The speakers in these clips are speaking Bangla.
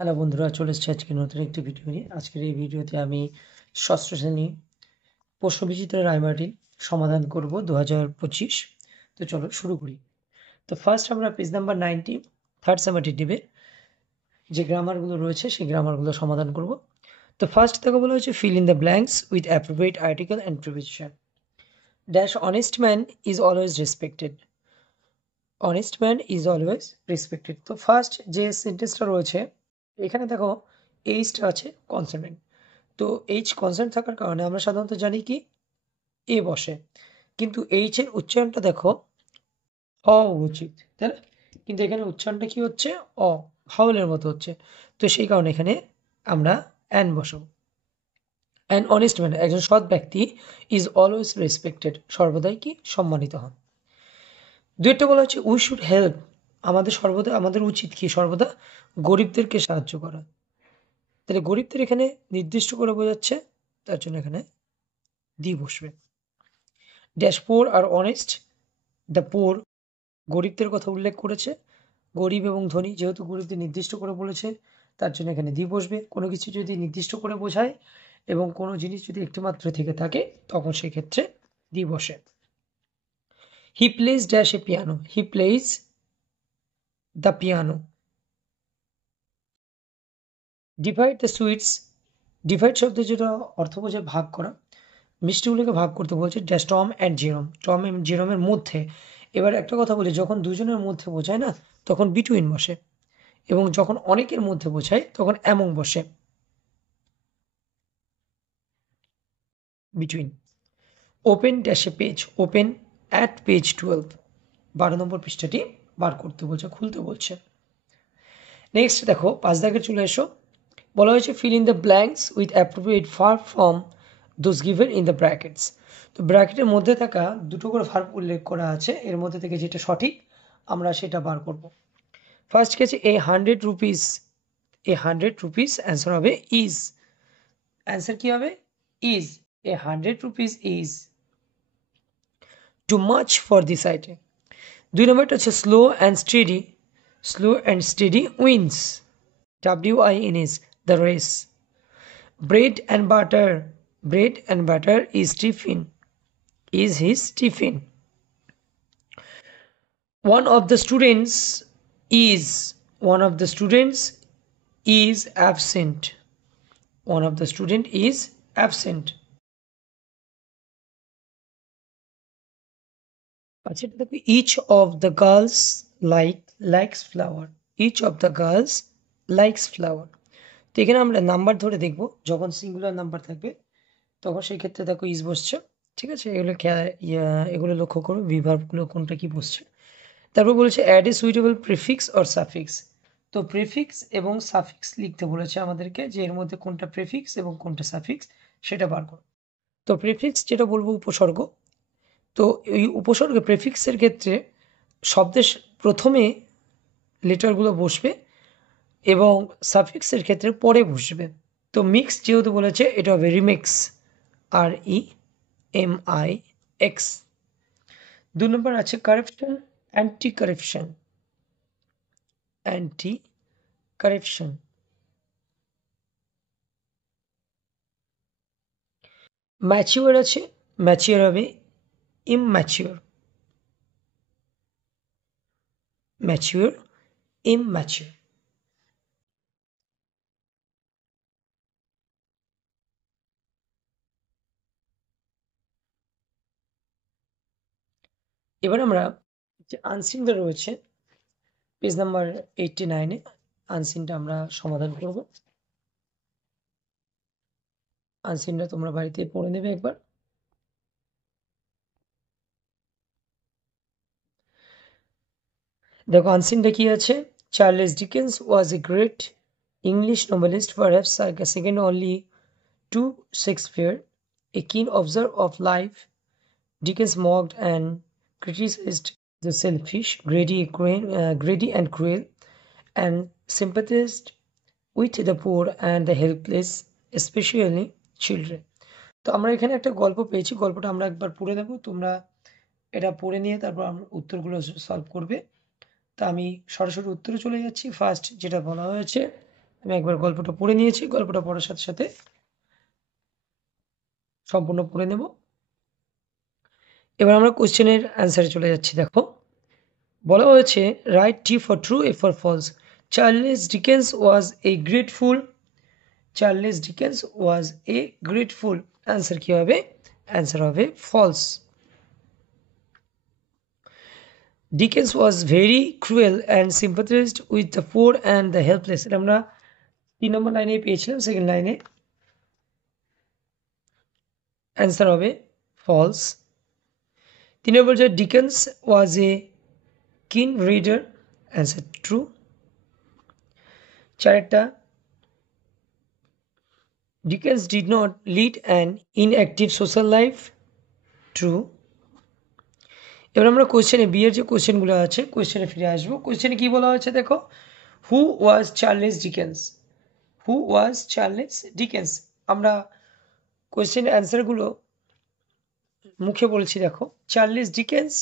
হ্যালো বন্ধুরা, চলে এসেছি আজকে নতুন একটি ভিডিও নিয়ে। আজকের এই ভিডিওতে আমি ষষ্ঠ শ্রেণী প্রশ্নবিচিত্র রায়মার্টিন সমাধান করব 2025। তো চলো শুরু করি। তো ফার্স্ট আমরা পেজ নাম্বার 90 থার্ড সামেটিভে যে গ্রামারগুলো রয়েছে সেই গ্রামারগুলো সমাধান করব। তো ফার্স্ট থেকে বলা হয়েছে fill in the blanks with appropriate article and preposition. Dash honest man is always respected. Honest man is always respected. তো ফার্স্ট যে সেন্টেন্সটা রয়েছে এখানে দেখো এইচটা আছে কনসোনেন্ট। তো এইচ কনসোনেন্ট থাকার কারণে আমরা সাধারণত জানি কি এ বসে, কিন্তু এইচ এর উচ্চারণটা দেখো হওয়া উচিত, তাই না? কিন্তু এখানে উচ্চারণটা কি হচ্ছে? অ, হাউলের মতো হচ্ছে। তো সেই কারণে এখানে আমরা অ্যান বসাবো। অ্যান অনেস্ট ম্যান, একজন সৎ ব্যক্তি, ইজ অলওয়েজ রেসপেক্টেড, সর্বদাই কি সম্মানিত হন। দুইটা বলা হচ্ছে উই শুড হেল্প, আমাদের উচিত কি সর্বদা গরিবদেরকে সাহায্য করা। তাহলে গরিবদের এখানে নির্দিষ্ট করে বোঝাচ্ছে, তার জন্য এখানে দি বসবে। Dash poor R honest, the poor গরিবদের কথা উল্লেখ করেছে, গরিব এবং ধনী, যেহেতু গরিবদের নির্দিষ্ট করে বলেছে তার জন্য এখানে দি বসবে। কোনো কিছু যদি নির্দিষ্ট করে বোঝায় এবং কোনো জিনিস যদি একটি মাত্র থেকে থাকে তখন সেক্ষেত্রে দি বসে। He plays dash a piano, he plays the piano. Divide the sweets, divide শব্দ যেটা অর্থ বোঝায় ভাগ করা, মিষ্টিগুলোকে ভাগ করতে বলছে। Dash Tom and Jerome, Tom এবং জেরমের মধ্যে। এবার একটা কথা বলি, যখন দুজনের মধ্যে বোঝায় না তখন বিটুইন বসে, এবং যখন অনেকের মধ্যে বোঝায় তখন অ্যামং বসে, বিটুইন। ওপেন ড্যাশে পেজ, ওপেন অ্যাট পেজ 12, 12 নম্বর পৃষ্ঠাটি বার করতে বলছে, খুলতে বলছে। নেক্সট দেখো 5 দাগে চলে এসো। বলা হয়েছে fill in the blanks with appropriate verb from those given in the brackets. তো ব্র্যাকেটের মধ্যে থাকা দুটো করে ভার্ব উল্লেখ করা আছে, এর মধ্যে থেকে যেটা সঠিক আমরা সেটা বার করব। ফার্স্ট গেছে a 100 rupees, a 100 rupees answer হবে ইজ, অ্যান্সার কি হবে? Is. A 100 rupees is too much for this item. 2 নম্বরটা হচ্ছে slow and steady, slow and steady wins, WINS, the race. Bread and butter, bread and butter is tiffin, is his tiffin. One of the students one of the students is absent, one of the student is absent. আচ্ছা এটা দেখো each of the girls likes flower, each of the girls likes flower. তো এখানে আমরা নাম্বার ধরে দেখব, যখন সিঙ্গুলার নাম্বার থাকবে তখন সেই ক্ষেত্রে দেখো ইজ বসছে। ঠিক আছে, এগুলো লক্ষ্য করো বিভার্বগুলো কোনটা কি বসছে। তারপর বলেছে add a suitable prefix or suffix. তো প্রিফিক্স এবং সাফিক্স লিখতে বলেছে আমাদেরকে, যে এর মধ্যে কোনটা প্রিফিক্স এবং কোনটা সাফিক্স সেটা বার করো। তো প্রিফিক্স যেটা বলবো উপসর্গ। তো এই উপসর্গে প্রিফিক্সের ক্ষেত্রে শব্দের প্রথমে লেটারগুলো বসবে এবং সাফিক্সের ক্ষেত্রে পরে বসবে। তো মিক্স যেহেতু বলেছে এটা হবে রিমিক্স, REMIX। 2 নম্বর আছে correction, anti correction, anti correction. Mature আছে, ম্যাচিওর হবে ইমম্যাচিওর, ম্যাচিওর ইমম্যাচিওর। এবার আমরা যে আনসিনটা রয়েছে পেজ নাম্বার 89-এ, আনসিনটা আমরা সমাধান করব। আনসিনটা তোমরা বাড়িতে পড়ে নেবে একবার। দেখো আনসিনটা কি আছে। Charles Dickens was a great English novelist, perhaps second only to Shakespeare, a keen observer of life. Dickens mocked and criticized the selfish, greedy and cruel, and sympathized with the poor and the helpless, especially children. তো আমরা এখানে একটা গল্প পেয়েছি, গল্পটা আমরা একবার পড়ে দেবো, তোমরা এটা পড়ে নিয়ে তারপর উত্তরগুলো সলভ করবে। তা আমি সরাসরি উত্তরে চলে যাচ্ছি। ফার্স্ট যেটা বলা হয়েছে আমি একবার গল্পটা পড়ে নিয়েছি, গল্পটা পড়ার সাথে সাথে সম্পূর্ণ পড়ে নেব। এবার আমরা কোশ্চেনের অ্যান্সারে চলে যাচ্ছি। দেখো বলা হয়েছে write T for true, A for false. Charles Dickens was a grateful. Charles Dickens was a grateful. Answer কি হবে? অ্যান্সার হবে false. Dickens was very cruel and sympathized with the poor and the helpless. এটা আমরা 3 নম্বর লাইনে পেয়েছিলাম, সেকেন্ড লাইনে। অ্যান্সার হবে ফলস। 3 নম্বর যে Dickens was a keen reader. Answer true. চারেরটা Dickens did not lead an inactive social life. True. এবার আমরা কোয়েশ্চেনে বিয়ের যে কোয়েশ্চেনগুলো আছে কোয়েশ্চেনে ফিরে আসবো। কোয়েশ্চেনে কি বলা হয়েছে দেখো, হু ওয়াজ চার্লেস ডিকেন্স? হু ওয়াজ চার্লেস ডিকেন্স? আমরা কোয়েশ্চেন অ্যান্সারগুলো মুখে বলছি। দেখো, Charles Dickens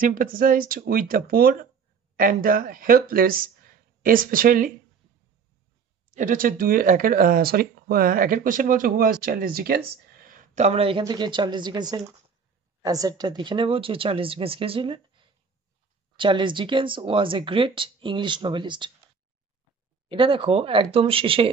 sympathized with the poor and the helpless especially। এটা হচ্ছে একের কোয়েশ্চেন বলছে হু ওয়াজ চার্লেস ডিকেন্স। তো আমরা এখান থেকে চার্লেস ডিকেন্সের অ্যান্সারটা দেখে নেব যে চার্লেস ডিকেন্স কে ছিলেন। Charles Dickens was a great English noblest. এটা দেখো একদম শেষে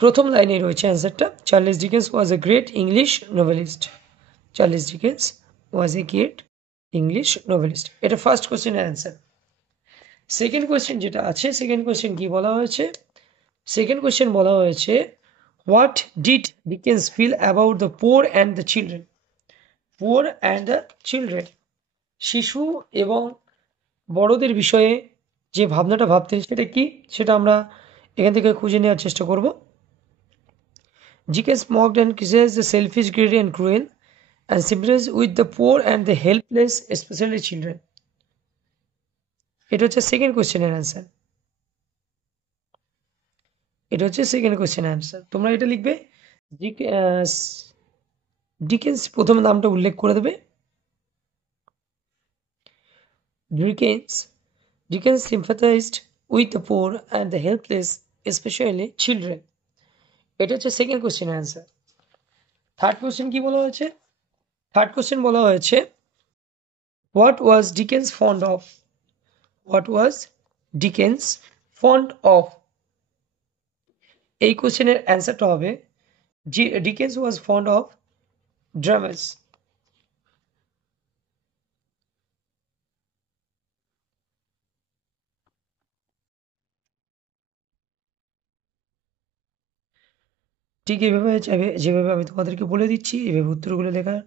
প্রথম লাইনে রয়েছে অ্যান্সারটা, Charles Dickens was a great English noblest. Charles Dickens was a great English noblest. এটা ফার্স্ট কোয়েশ্চেনের অ্যান্সার। সেকেন্ড কোয়েশ্চেন যেটা আছে, সেকেন্ড কোয়েশ্চেন কি বলা হয়েছে? সেকেন্ড কোয়েশ্চেন বলা হয়েছে what did Dickens feel about the poor and the children. Poor and the children, শিশু এবং বড়দের বিষয়ে যে ভাবনাটা ভাবতেন সেটা কি, সেটা আমরা এখান থেকে খুঁজে নেওয়ার চেষ্টা করব। Dickens mocked and criticized the selfish, greedy and cruel and sympathized with the poor and the helpless, especially children. এটা হচ্ছে সেকেন্ড কোয়েশ্চেনের অ্যান্সার। এটা হচ্ছে সেকেন্ড কোয়েশ্চেনের অ্যান্সার। তোমরা এটা লিখবে, ডিকেন্স প্রথম নামটা উল্লেখ করে দেবে। Dickens sympathized with the poor and the helpless, especially children. এটা হচ্ছে সেকেন্ড কোয়েশ্চেনের অ্যান্সার। থার্ড কোয়েশ্চেন কি বলা হয়েছে? থার্ড কোয়েশ্চেন বলা হয়েছে what was Dickens fond of. What was Dickens fond of? এই কোয়েশ্চেনের অ্যান্সারটা হবে Dickens was fond of dramas. ঠিক এইভাবে যেভাবে আমি তোমাদেরকে বলে দিচ্ছি এভাবে উত্তরগুলো লেখার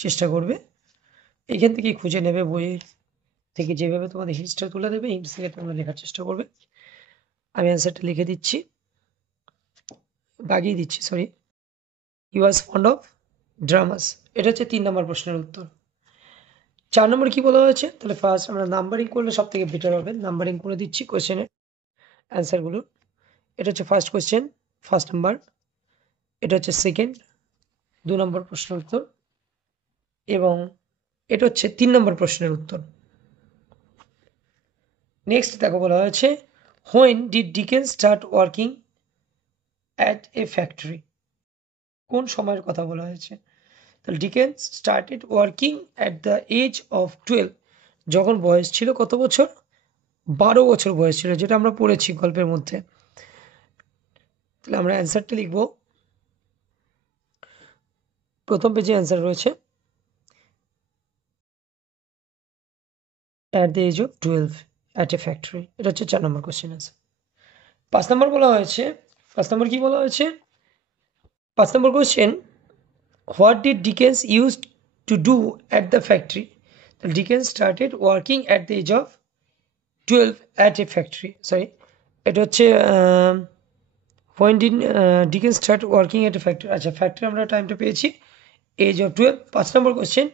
চেষ্টা করবে। এখান থেকে খুঁজে নেবে, বইয়ের থেকে যেভাবে তোমাদের হিন্টসটা তুলে দেবে হিন্টস থেকে তোমরা লেখার চেষ্টা করবে। আমি অ্যান্সারটা লিখে দিচ্ছি, দাগিয়ে দিচ্ছি, sorry. He was fond of dramas. এটা হচ্ছে 3 নম্বর প্রশ্নের উত্তর। 4 নম্বর কি বলা হয়েছে? তাহলে ফার্স্ট আমরা নাম্বারিং করলে সব থেকে বেটার হবে। নাম্বারিং করে দিচ্ছি কোয়েশ্চেনের অ্যান্সারগুলো। এটা হচ্ছে ফার্স্ট কোয়েশ্চেন, ফার্স্ট নাম্বার। এটা হচ্ছে সেকেন্ড, 2 নম্বর প্রশ্নের উত্তর। এবং এটা হচ্ছে 3 নম্বর প্রশ্নের উত্তর। নেক্সট দেখো বলা হয়েছে when did Dickens start working at a factory. কোন সময়ের কথা বলা হয়েছে? তাহলে Dickens started working at the age of 12। যখন বয়স ছিল কত বছর? 12 বছর বয়স ছিল, যেটা আমরা পড়েছি গল্পের মধ্যে। তাহলে আমরা অ্যান্সারটা লিখব, প্রথম পেজে অ্যান্সার রয়েছে at the age of 12 at a factory. এটা হচ্ছে 4 নম্বর কোশ্চেন অ্যান্সার। 5 নম্বর বলা হয়েছে, 5 নম্বর কি বলা হয়েছে? 5 নম্বর question what did Dickens use to do at the factory. তাহলে Dickens started working at the age of 12 at a factory, sorry. এটা হচ্ছে when did Dickens start working at a factory. আচ্ছা, ফ্যাক্টরি আমরা টাইমটা পেয়েছি, এজ অফ 12। 5 নম্বর question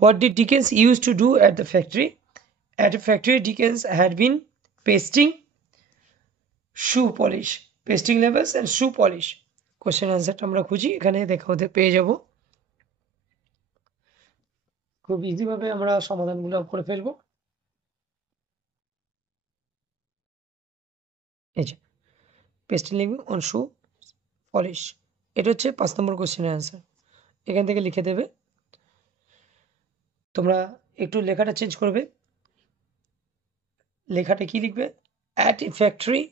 what did Dickens use to do at the factory. At a factory Dickens had been pasting shoe polish, pasting labels and shoe polish। Question অ্যান্সারটা আমরা খুঁজি, এখানে দেখা হতে পেয়ে যাব। খুব ইজিভাবে আমরা সমাধানগুলো করে ফেলবো। এই যে পেস্টিং লিখবে অন শু পলিশ। এটা হচ্ছে 5 নম্বর কোশ্চেনের অ্যান্সার। এখান থেকে লিখে দেবে। তোমরা একটু লেখাটা চেঞ্জ করবে। লেখাটা কি লিখবে? অ্যাট এ ফ্যাক্টরি,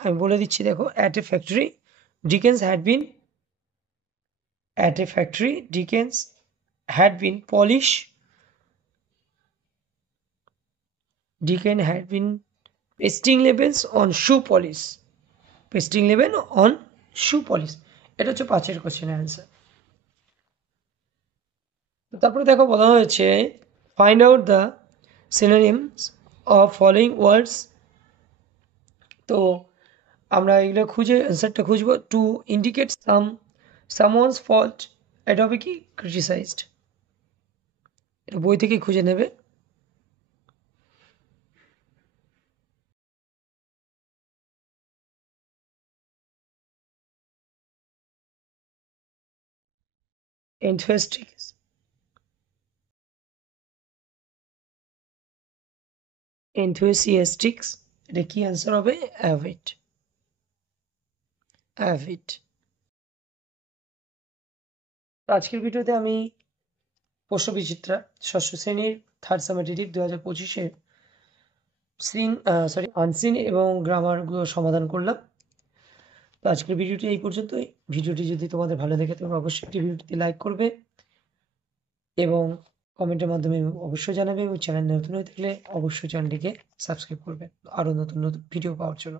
আমি বলে দিচ্ছি দেখো, at a factory Dickens had been Deacon had been pasting labels on shoe polish. Pasting label on shoe polish. এটা হচ্ছে 5 কোশ্চেনের অ্যান্সার। তারপরে দেখো বলা হয়েছে find out the synonyms of following words. তো আমরা এগুলো খুঁজে অ্যান্সারটা খুঁজবো। টু ইন্ডিকেট সামওয়ানস ফল্ট, এটা হবে কি ক্রিটিসাইজড। এটা বই থেকে খুঁজে নেবে। enthusiastics, এটা কি অ্যান্সার হবে? অ্যাভিড। আজকের ভিডিওতে আমি প্রশ্নবিচিত্রা ষষ্ঠ শ্রেণীর থার্ড সামেটিভ 2025-এ আনসিন এবং গ্রামারগুলো সমাধান করলাম। তো আজকের ভিডিওটি এই পর্যন্তই। ভিডিওটি যদি তোমাদের ভালো লেগে থাকে অবশ্যই একটি ভিডিওটি লাইক করবে এবং কমেন্টের মাধ্যমে অবশ্যই জানাবে, এবং চ্যানেল নতুন হয়ে থাকলে অবশ্যই চ্যানেলটিকে সাবস্ক্রাইব করবে আরও নতুন নতুন ভিডিও পাওয়ার জন্য।